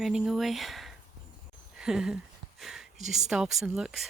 running away. He just stops and looks.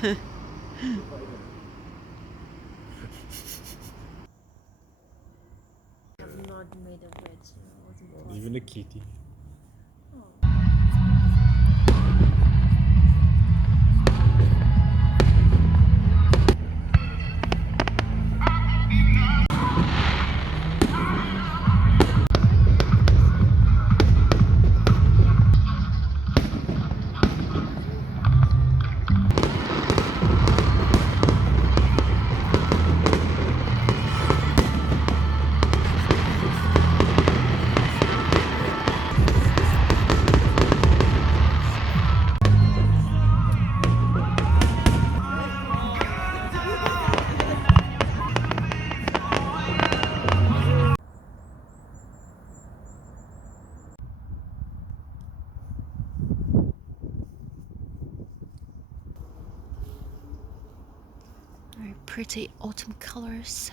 I'm not made of it, so it wasn't possible. Even a kitty. Very pretty autumn colors.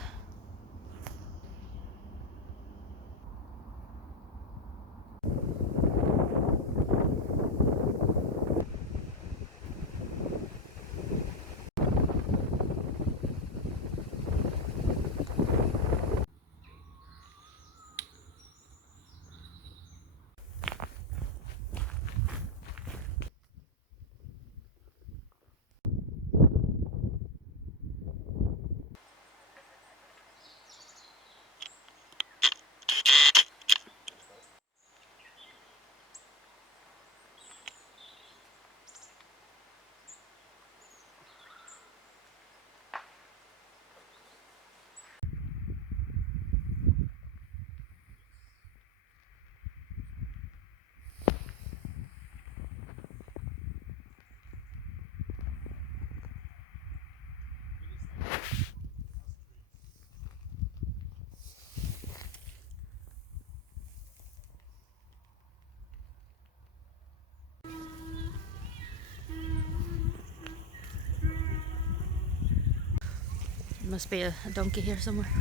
Must be a donkey here somewhere.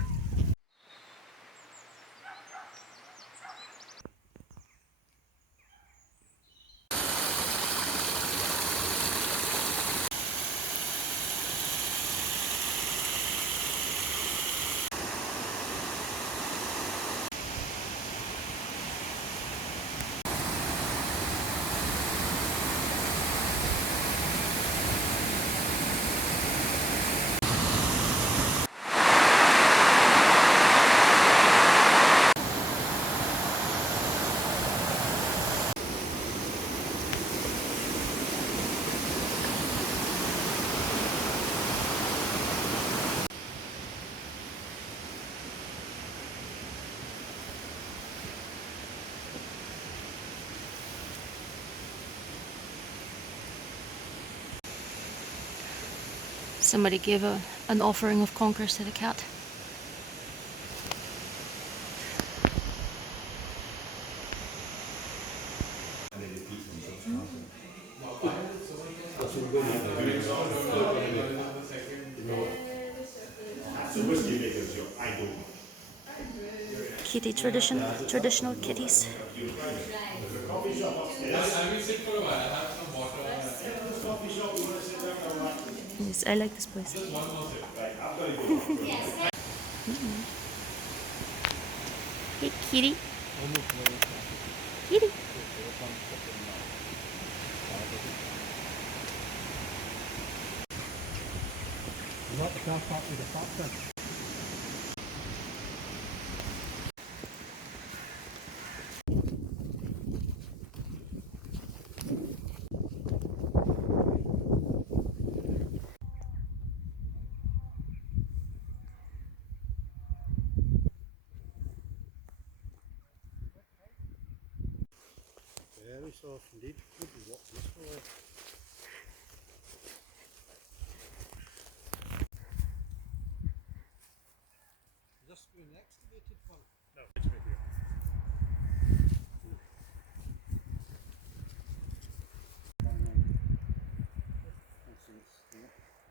Somebody gave an offering of conkers to the cat. Kitty traditional kitties. Yes, I like this place. Hey, kitty. Kitty. Very soft indeed. Could be what's this for? Is this spoon the excavated one? No, it's right here.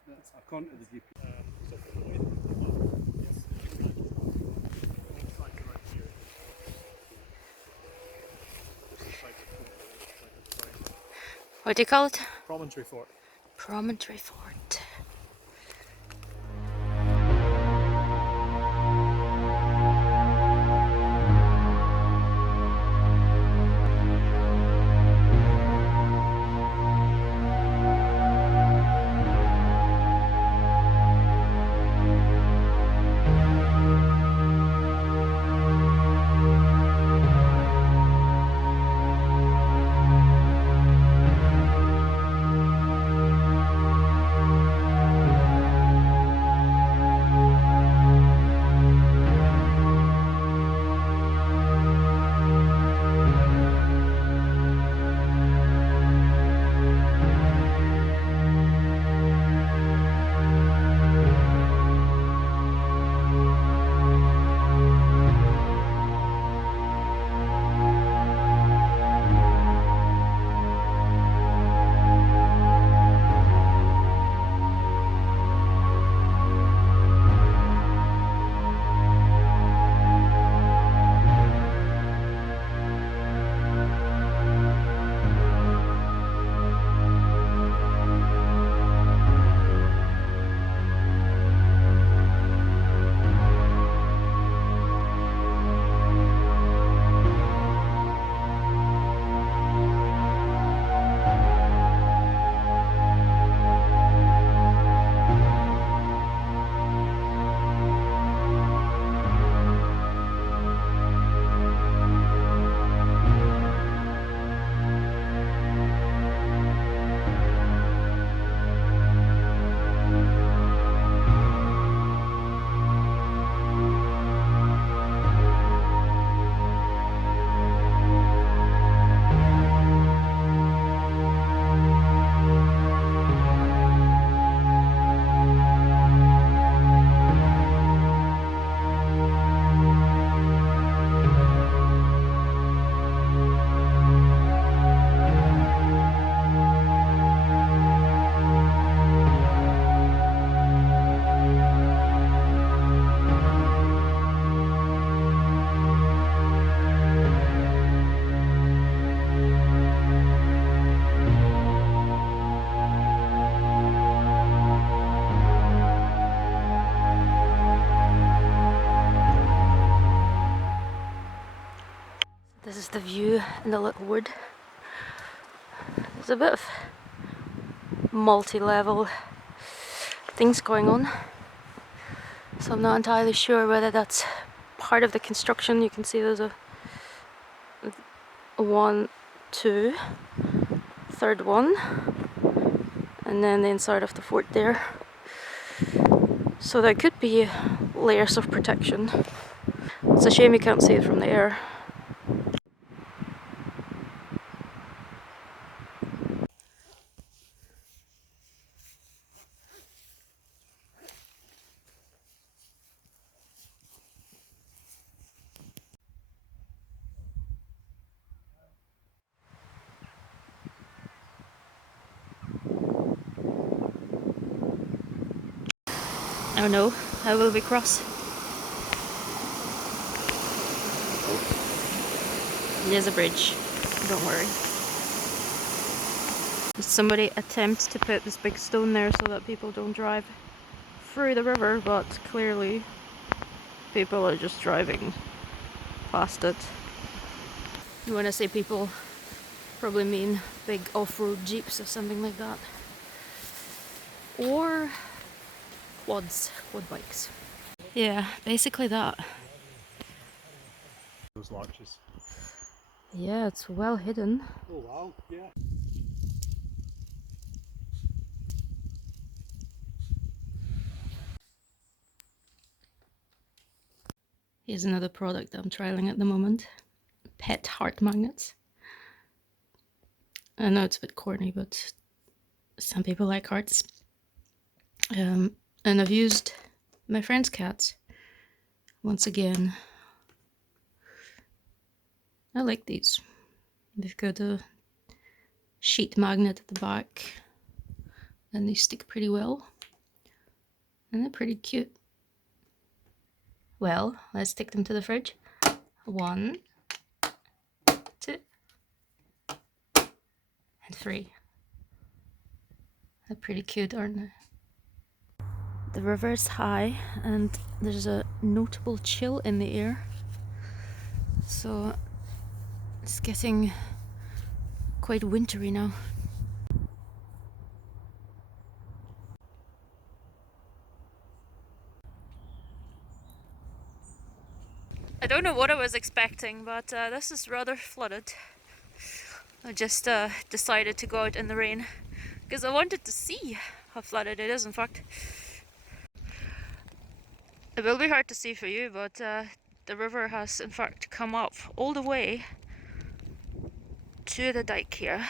That's according to the GP. What do you call it? Promontory Fort. Promontory Fort. the view in the little wood. There's a bit of multi-level things going on, so I'm not entirely sure whether that's part of the construction. You can see there's a 1, 2, third one, and then the inside of the fort there. So there could be layers of protection. It's a shame you can't see it from the air. Oh no, I will be cross. There's a bridge, don't worry. Somebody attempts to put this big stone there so that people don't drive through the river, but clearly people are just driving past it. When I say people, probably mean big off-road jeeps or something like that. Or quad bikes. Yeah, basically that. Those larches. Yeah, it's well hidden. Oh wow, yeah. Here's another product I'm trialing at the moment. Pet heart magnets. I know it's a bit corny, but some people like hearts. And I've used my friend's cats. Once again, I like these. They've got a sheet magnet at the back, and they stick pretty well. And they're pretty cute. Well, let's stick them to the fridge. 1, 2, and 3. They're pretty cute, aren't they? The river is high and there's a notable chill in the air. So it's getting quite wintry now. I don't know what I was expecting, but this is rather flooded. I just decided to go out in the rain because I wanted to see how flooded it is, in fact. It will be hard to see for you, but the river has in fact come up all the way to the dike here.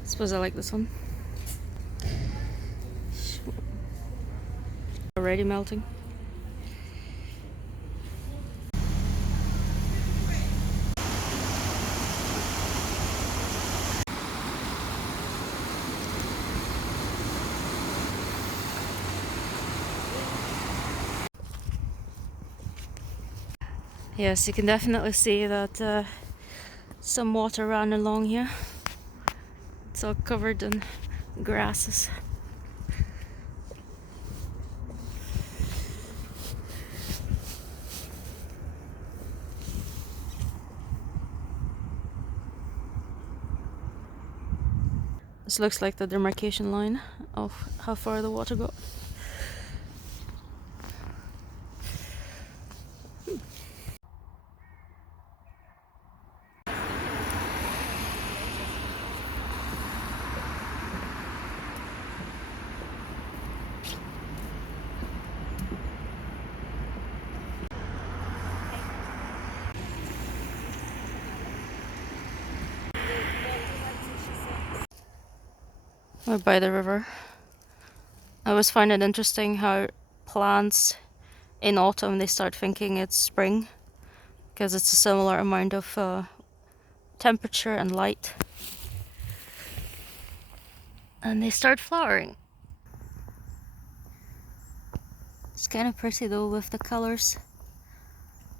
I suppose I like this one. Already melting. Yes, you can definitely see that some water ran along here. It's all covered in grasses. This looks like the demarcation line of how far the water got. We're by the river. I always find it interesting how plants in autumn they start thinking it's spring because it's a similar amount of temperature and light, and they start flowering. It's kind of pretty though with the colours.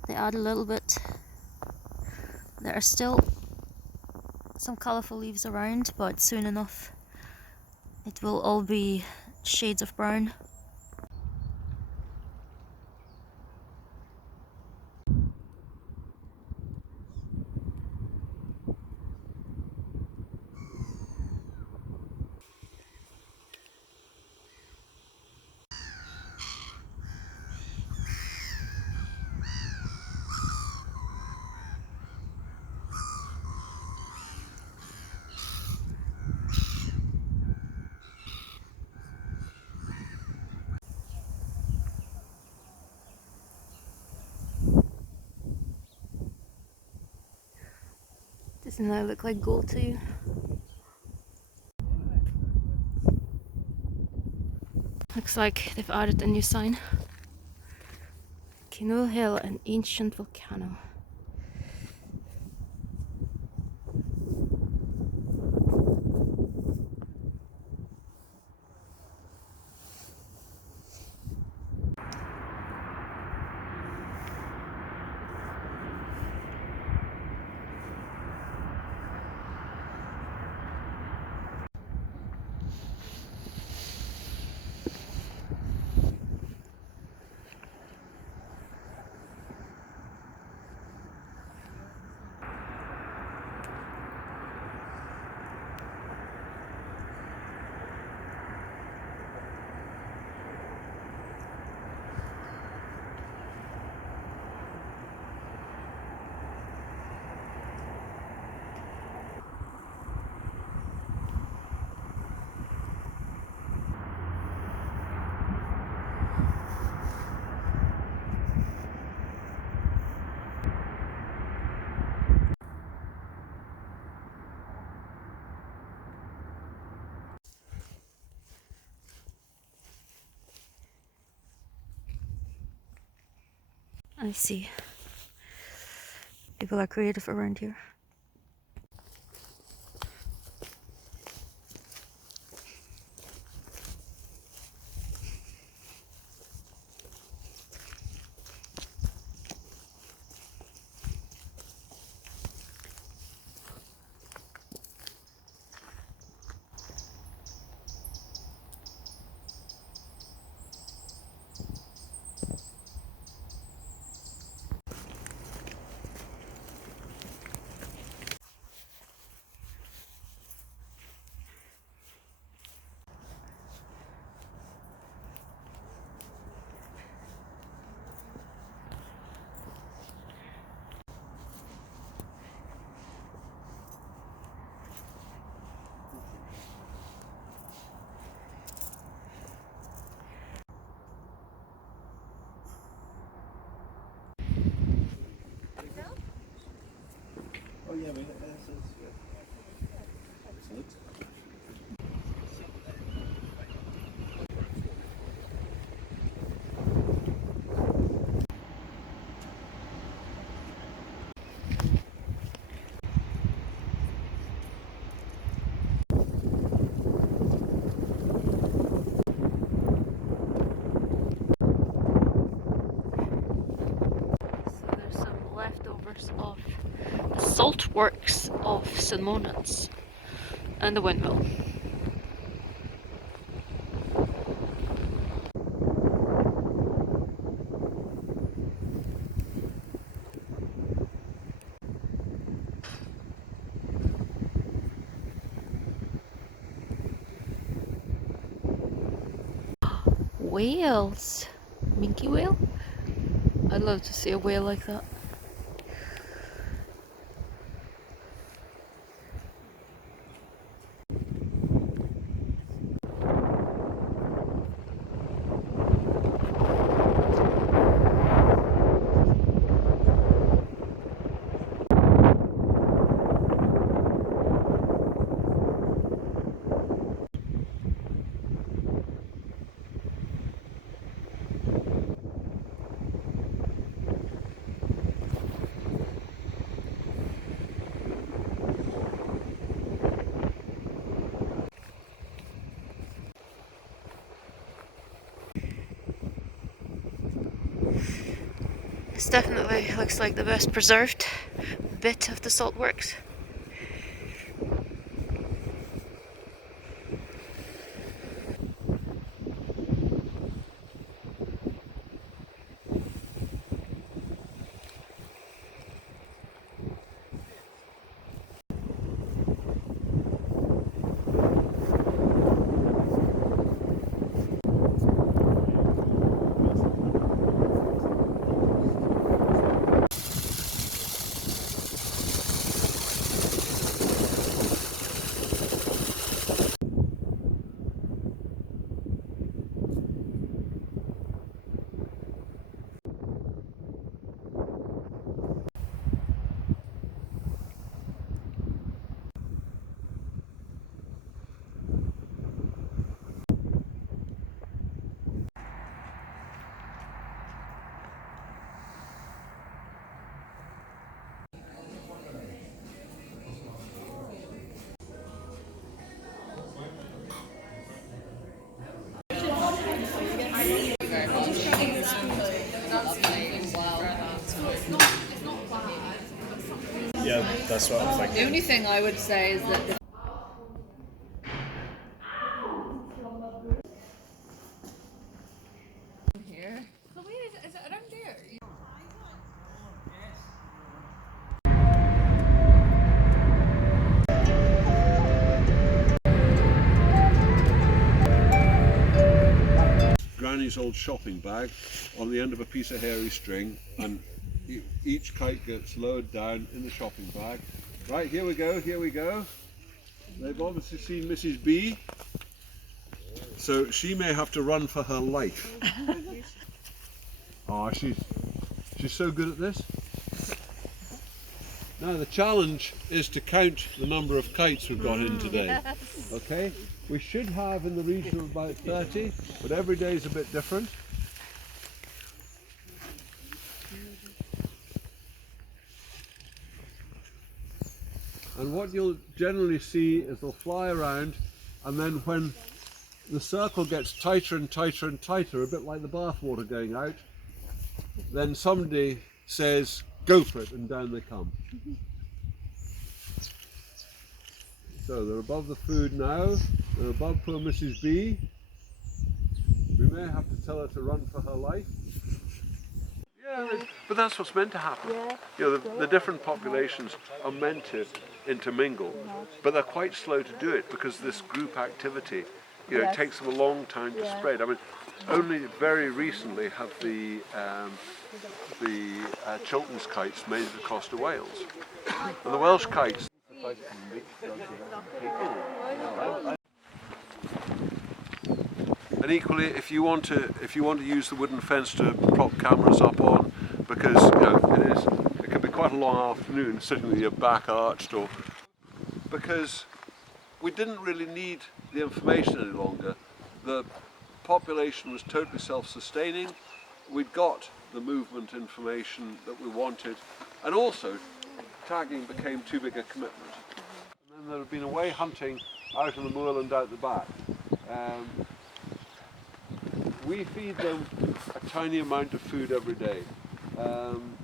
They add a little bit. There are still some colourful leaves around, but soon enough it will all be shades of brown. Doesn't that look like gold to you? Looks like they've added a new sign. Kinul Hill, an ancient volcano. I see. People are creative around here. Oh yeah, we this is excellent. So there's some leftovers of the salt works of St. Monans and the windmill. Whales! Minke whale? I'd love to see a whale like that. This definitely looks like the best preserved bit of the salt works. Yeah, that's what I'm thinking. The only thing I would say is that here. So wait, is it around there? Granny's old shopping bag on the end of a piece of hairy string, and each kite gets lowered down in the shopping bag. Right, here we go, here we go. They've obviously seen Mrs. B, so she may have to run for her life. Oh, she's so good at this. Now the challenge is to count the number of kites we've got in today. Okay? We should have in the region of about 30, but every day is a bit different. And what you'll generally see is they'll fly around, and then when the circle gets tighter and tighter and tighter, a bit like the bathwater going out, then somebody says, go for it, and down they come. So they're above the food now, they're above poor Mrs. B. We may have to tell her to run for her life. Yeah, but that's what's meant to happen. Yeah. You know, the different populations are meant to intermingle, but they're quite slow to do it because this group activity, you know, it takes them a long time to spread. I mean, only very recently have the Chilterns kites made it across to Wales, and the Welsh kites. And equally, if you want to use the wooden fence to prop cameras up on, because you know it can be quite a long afternoon sitting with your back arched, or because we didn't really need the information any longer. The population was totally self-sustaining. We'd got the movement information that we wanted, and also tagging became too big a commitment. And then there had been away hunting out in the moorland out the back. We feed them a tiny amount of food every day,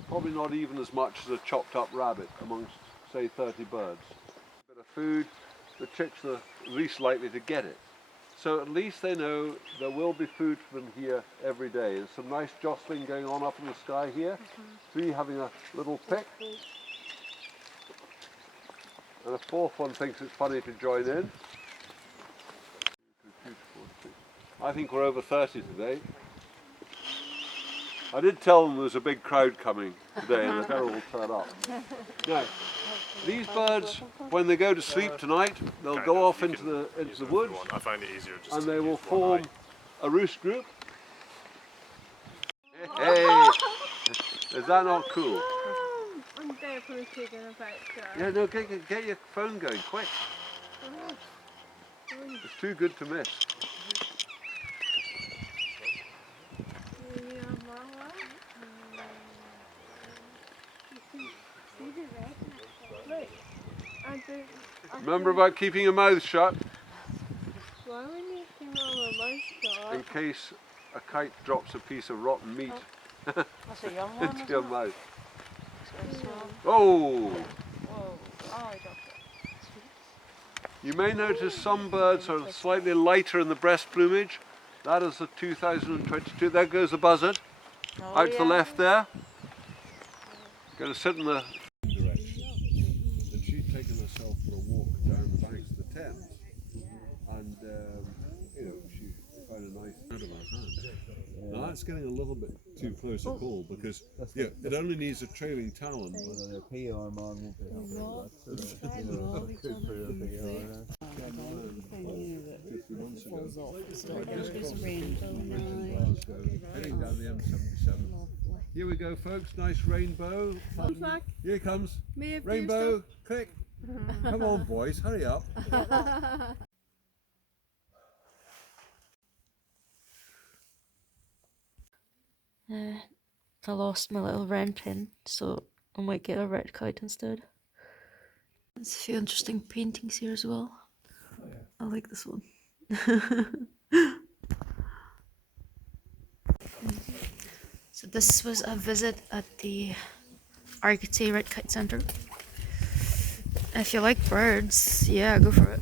probably not even as much as a chopped up rabbit amongst, say, 30 birds. A bit of food, the chicks are least likely to get it. So at least they know there will be food for them here every day. There's some nice jostling going on up in the sky here. 3 having a little pick. And a 4th one thinks it's funny to join in. I think we're over 30 today. I did tell them there was a big crowd coming today and they better all turn up. Now, these birds, when they go to sleep tonight, they'll go off into the woods, I find it easier just and to they will use one form a roost group. Hey, is that not cool? I'm definitely taking a picture. Yeah, no, get your phone going, quick. It's too good to miss. Remember about keeping your mouth shut Why would you keep my mouth shut? in case a kite drops a piece of rotten meat That's a young one. Into your mouth. It's very small. Oh! Whoa. Oh, I dropped it. You may notice some birds are slightly lighter in the breast plumage. That is the 2022. There goes the buzzard. Oh, Out to the yeah. left there. Going to sit in the direction. And she'd taken herself for a walk down the banks of the Thames. And, you know, she found a nice out of her hand. Now that's getting a little bit too close a call because yeah, it only needs a trailing talon. Heading down the M77. Here we go, folks. Nice rainbow. Here it comes. Rainbow. Click. Come on, boys. Hurry up. I lost my little wren pin, so I might get a red kite instead. There's a few interesting paintings here as well. I like this one. So this was a visit at the Argentine Red Kite Center. If you like birds, yeah, go for it.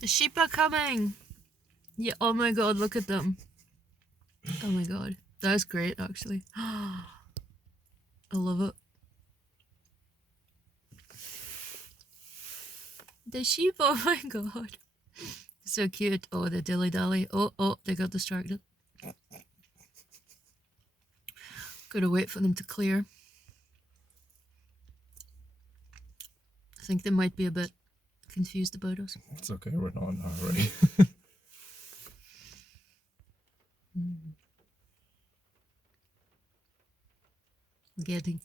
The sheep are coming! Yeah, oh my god, look at them. Oh my god, that's great actually. I love it. The sheep, oh my god. So cute. Oh, the dilly-dally. Oh, they got distracted. Gotta wait for them to clear. I think they might be a bit confused about us. It's okay, we're not in a hurry.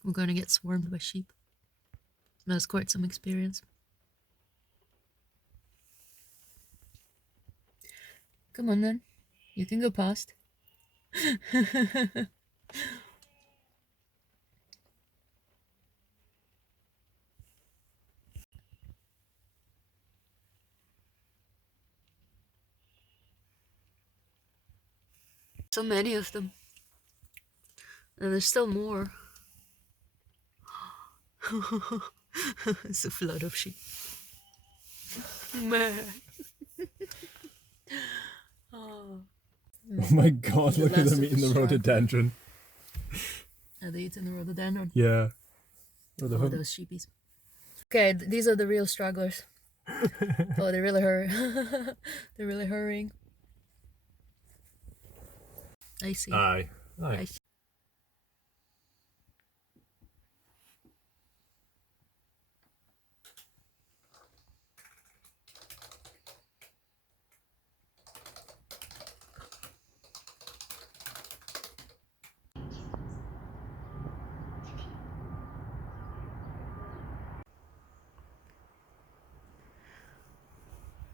We're gonna get swarmed by sheep. That's quite some experience. Come on then. You can go past. So many of them. And there's still more. It's a flood of sheep. Meh. Oh. Oh my god, look at them eating the rhododendron. Are they eating the rhododendron? Yeah. Oh, those sheepies. Okay, these are the real stragglers. Oh, they really hurry. They're really hurrying. I see. Aye. I see.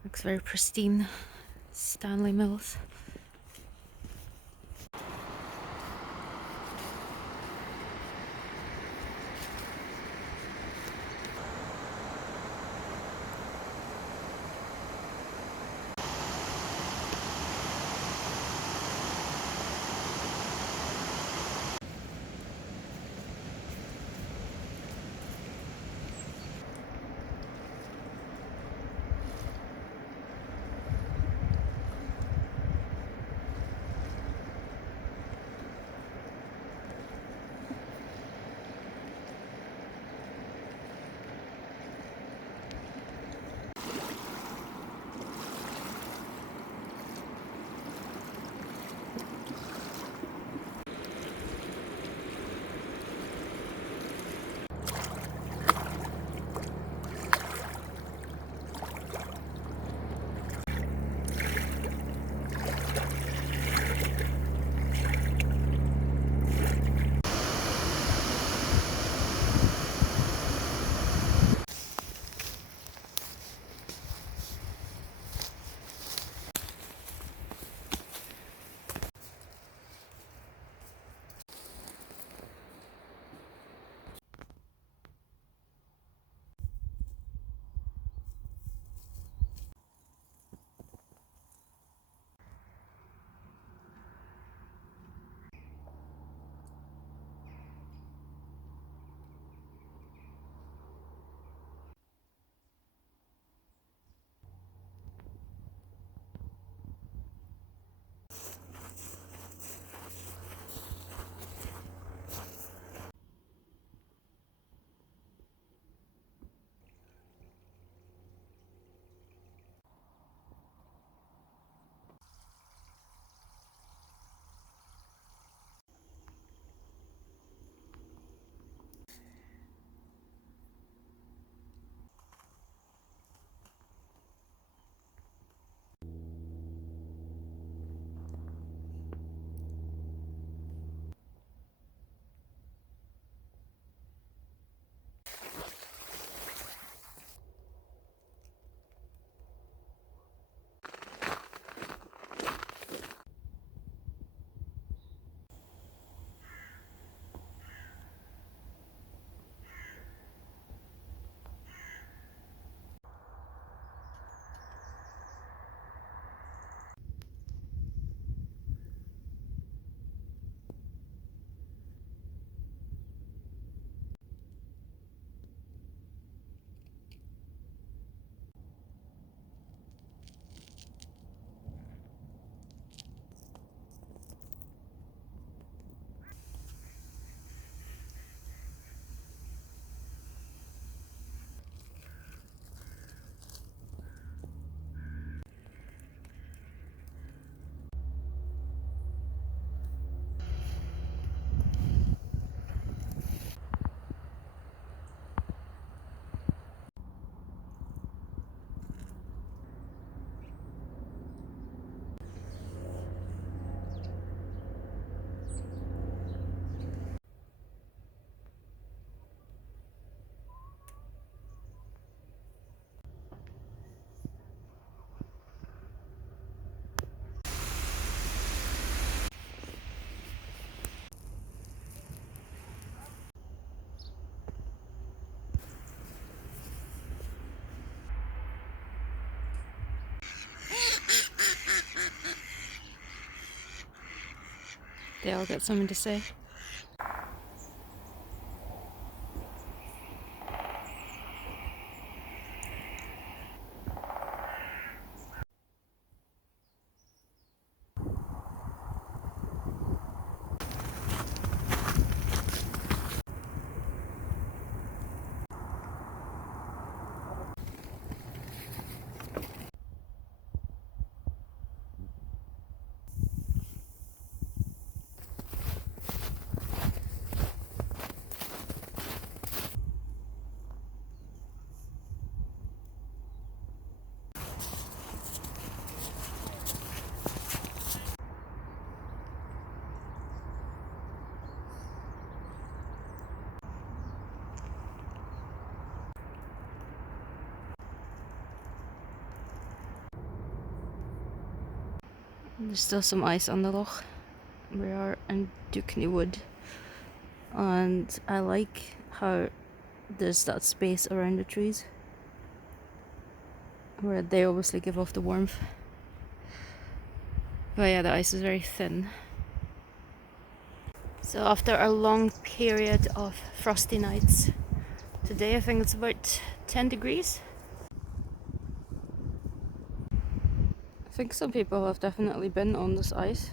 Looks very pristine. Stanley Mills. They all got something to say. There's still some ice on the loch. We are in Dukeney Wood, and I like how there's that space around the trees where they obviously give off the warmth. But yeah, the ice is very thin. So after a long period of frosty nights, today I think it's about 10 degrees. I think some people have definitely been on this ice.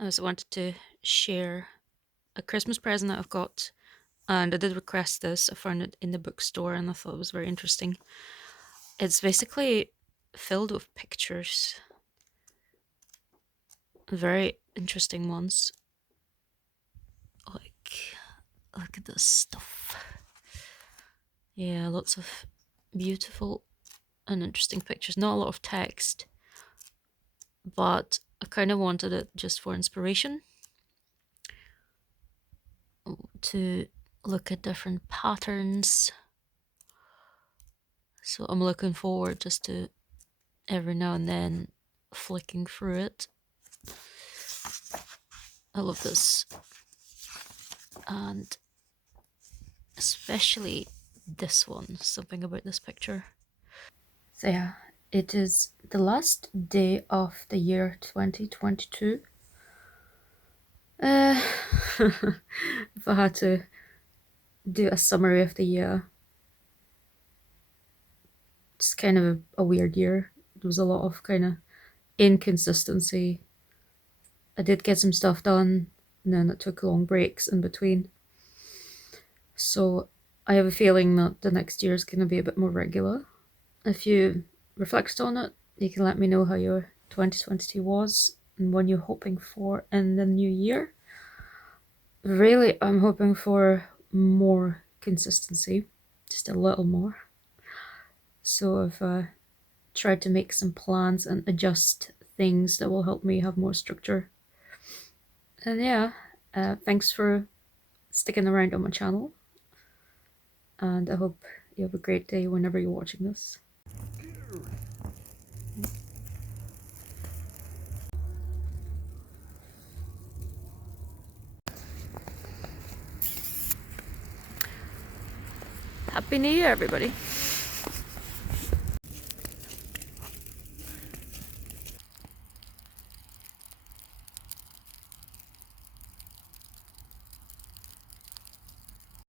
I just wanted to share a Christmas present that I've got, and I did request this. I found it in the bookstore and I thought it was very interesting. It's basically filled with pictures, very interesting ones. Like, look at this stuff. Yeah, lots of beautiful and interesting pictures. Not a lot of text, but I kind of wanted it just for inspiration to look at different patterns. So I'm looking forward just to every now and then flicking through it. I love this, and especially this one, something about this picture. So yeah, it is the last day of the year 2022. If I had to do a summary of the year, it's kind of a weird year. There was a lot of kind of inconsistency. I did get some stuff done, and then it took long breaks in between. So I have a feeling that the next year is going to be a bit more regular. If you reflect on it, you can let me know how your 2022 was and what you're hoping for in the new year. Really, I'm hoping for more consistency, just a little more. So I've tried to make some plans and adjust things that will help me have more structure. And yeah, thanks for sticking around on my channel. And I hope you have a great day whenever you're watching this. Happy New Year, everybody.